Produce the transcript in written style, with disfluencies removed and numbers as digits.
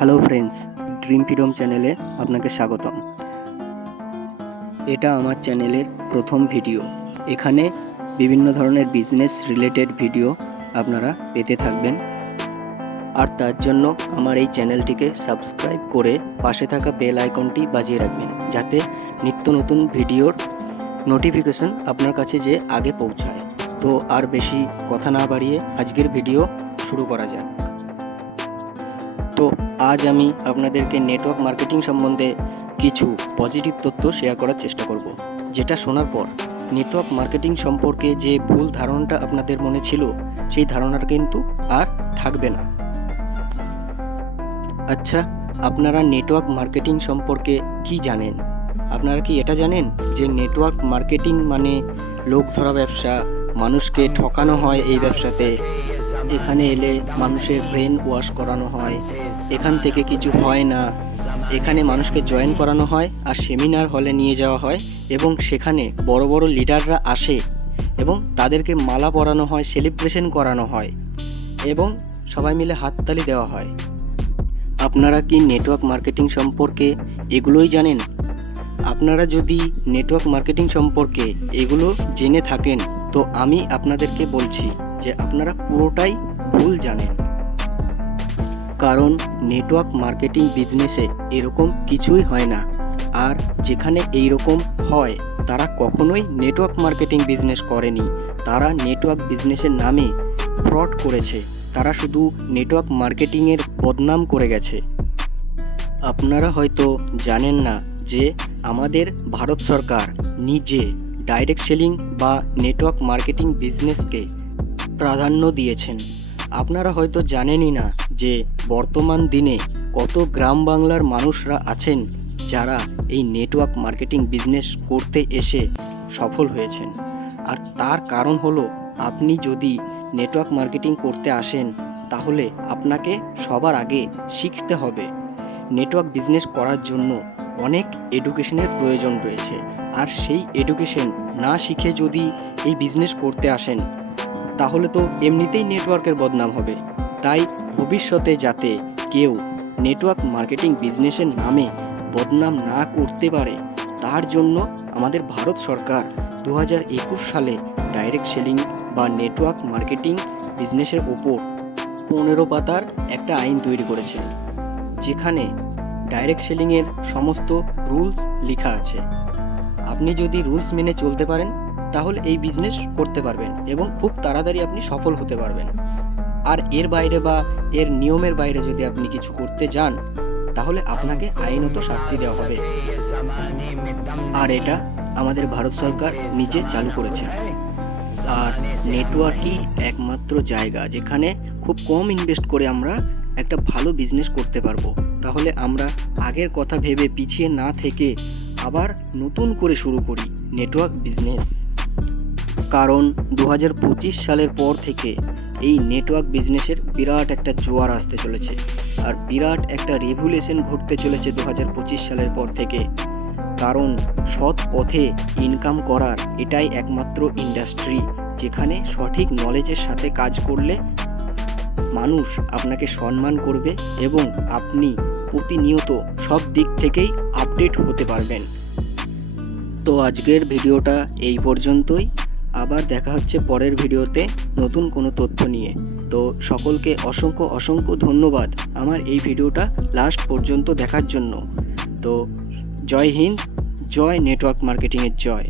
Hello friends, dream freedom চ্যানেলে আপনাকে স্বাগতম। এটা আমার চ্যানেলের প্রথম ভিডিও। এখানে বিভিন্ন ধরনের বিজনেস রিলেটেড ভিডিও আপনারা পেতে থাকবেন, আর তার জন্য আমার এই চ্যানেলটিকে সাবস্ক্রাইব করে পাশে থাকা বেল আইকনটি বাজিয়ে রাখবেন, যাতে নিত্য নতুন ভিডিওর নোটিফিকেশন আপনার কাছে যে আগে পৌঁছায়। তো আর বেশি কথা না বাড়িয়ে আজকের ভিডিও শুরু করা যাক। তো আজ আমি আপনাদেরকে নেটওয়ার্ক মার্কেটিং সম্বন্ধে কিছু পজিটিভ তথ্য শেয়ার করার চেষ্টা করব, যেটা শোনার পর নেটওয়ার্ক মার্কেটিং সম্পর্কে যে ভুল ধারণাটা আপনাদের মনে ছিল, সেই ধারণাটা কিন্তু আর থাকবে না। আচ্ছা, আপনারা নেটওয়ার্ক মার্কেটিং সম্পর্কে কি জানেন? আপনারা কি এটা জানেন যে নেটওয়ার্ক মার্কেটিং মানে লোক ধরা ব্যবসা, মানুষকে ঠকানো হয় এই ব্যবসাতে। এখানে এলে মানুষের ব্রেন ওয়াশ করানো হয়, এখান থেকে কিছু হয় না। এখানে মানুষকে জয়েন করানো হয় আর সেমিনার হলে নিয়ে যাওয়া হয়, এবং সেখানে বড় বড় লিডাররা আসে এবং তাদেরকে মালা পরানো হয়, সেলিব্রেশন করানো হয় এবং সবাই মিলে হাততালি দেওয়া হয়। আপনারা কি নেটওয়ার্ক মার্কেটিং সম্পর্কে এগুলোই জানেন? আপনারা যদি নেটওয়ার্ক মার্কেটিং সম্পর্কে এগুলো জেনে থাকেন, তো আমি আপনাদেরকে বলছি যে আপনারা পুরোটাই ভুল জানেন। কারণ নেটওয়ার্ক মার্কেটিং বিজনেসে এরকম কিছুই হয় না, আর যেখানে এইরকম হয় তারা কখনোই নেটওয়ার্ক মার্কেটিং বিজনেস করেনি। তারা নেটওয়ার্ক বিজনেসের নামে ফ্রড করেছে, তারা শুধু নেটওয়ার্ক মার্কেটিংয়ের বদনাম করে গেছে। আপনারা হয়তো জানেন না যে আমাদের ভারত সরকার নিজে ডাইরেক্ট সেলিং বা নেটওয়ার্ক মার্কেটিং বিজনেসকে প্রাধান্য দিয়েছেন। আপনারা হয়তো জানেনই না যে বর্তমান দিনে কত গ্রাম বাংলার মানুষরা আছেন যারা এই নেটওয়ার্ক মার্কেটিং বিজনেস করতে এসে সফল হয়েছেন। আর তার কারণ হলো, আপনি যদি নেটওয়ার্ক মার্কেটিং করতে আসেন, তাহলে আপনাকে সবার আগে শিখতে হবে। নেটওয়ার্ক বিজনেস করার জন্য অনেক এডুকেশনের প্রয়োজন রয়েছে, আর সেই এডুকেশন না শিখে যদি এই বিজনেস করতে আসেন, তাহলে তো এমনিতেই নেটওয়ার্কের বদনাম হবে। তাই ভবিষ্যতে যাতে কেউ নেটওয়ার্ক মার্কেটিং বিজনেসের নামে বদনাম না করতে পারে, তার জন্য আমাদের ভারত সরকার 2021 সালে ডাইরেক্ট সেলিং বা নেটওয়ার্ক মার্কেটিং বিজনেসের ওপর 15 পাতার একটা আইন তৈরি করেছে, যেখানে ডাইরেক্ট সেলিংয়ের সমস্ত রুলস লেখা আছে। আপনি যদি রুলস মেনে চলতে পারেন, তাহলে এই বিজনেস করতে পারবেন এবং খুব তাড়াতাড়ি আপনি সফল হতে পারবেন। আর এর বাইরে বা এর নিয়মের বাইরে যদি আপনি কিছু করতে যান, তাহলে আপনাকে আইনত শাস্তি দেওয়া হবে। আর এটা আমাদের ভারত সরকার নিজে চালু করেছে। আর নেটওয়ার্কই একমাত্র জায়গা যেখানে খুব কম ইনভেস্ট করে আমরা একটা ভালো বিজনেস করতে পারবো। তাহলে আমরা আগের কথা ভেবে পিছিয়ে না থেকে আবার নতুন করে শুরু করি নেটওয়ার্ক বিজনেস। কারণ 2025 সালের পর থেকে এই নেটওয়ার্ক বিজনেসের বিরাট একটা জোয়ার আসতে চলেছে, আর বিরাট একটা রেভলিউশন ঘটতে চলেছে 2025 সালের পর থেকে। কারণ সৎ পথে ইনকাম করার এটাই একমাত্র ইন্ডাস্ট্রি, যেখানে সঠিক নলেজের সাথে কাজ করলে মানুষ আপনাকে সম্মান করবে এবং আপনি প্রতিনিয়ত সব দিক থেকেই আপডেট হতে পারবেন। তো আজকের ভিডিওটা এই পর্যন্তই। আবার দেখা হচ্ছে পরের ভিডিওতে নতুন কোনো তথ্য নিয়ে। তো সকলকে অসংখ্য অসংখ্য ধন্যবাদ আমার এই ভিডিওটা লাস্ট পর্যন্ত দেখার জন্য। তো জয় হিন্দ, জয় নেটওয়ার্ক মার্কেটিংয়ের জয়।